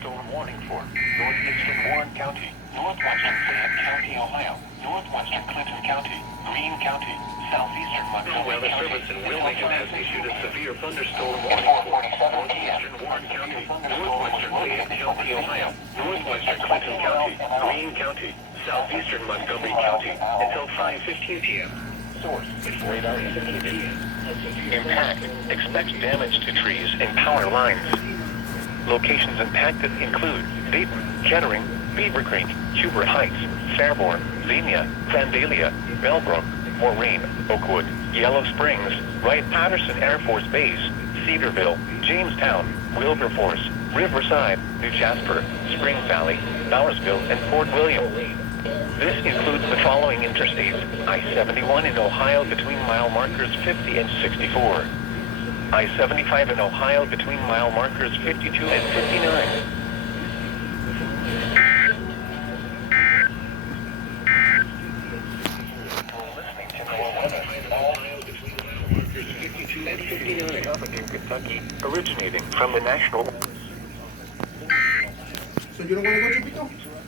thunderstorm warning for northeastern Warren County, northwestern Fayette County, Ohio, northwestern Clinton County, Greene County, southeastern Montgomery Weather County. Service in Wilmington has issued a severe thunderstorm warning for northeastern Warren County, northwestern Fayette County, Ohio, northwestern Clinton County, Greene County, southeastern Montgomery County until 5:15 p.m. Source: radar indicated. Impact. Expect damage to trees and power lines. Locations impacted include Dayton, Kettering, Beaver Creek, Huber Heights, Fairborn, Xenia, Vandalia, Bellbrook, Moraine, Oakwood, Yellow Springs, Wright-Patterson Air Force Base, Cedarville, Jamestown, Wilberforce, Riverside, New Jasper, Spring Valley, Bowersville, and Fort William. This includes the following interstates: I-71 in Ohio between mile markers 50 and 64. I-75 in Ohio between mile markers 52 and 59. Listening to NOAA weather. All miles between mile markers 52 and 59 up in Kentucky, originating from the National. So you don't want to go, Chupito?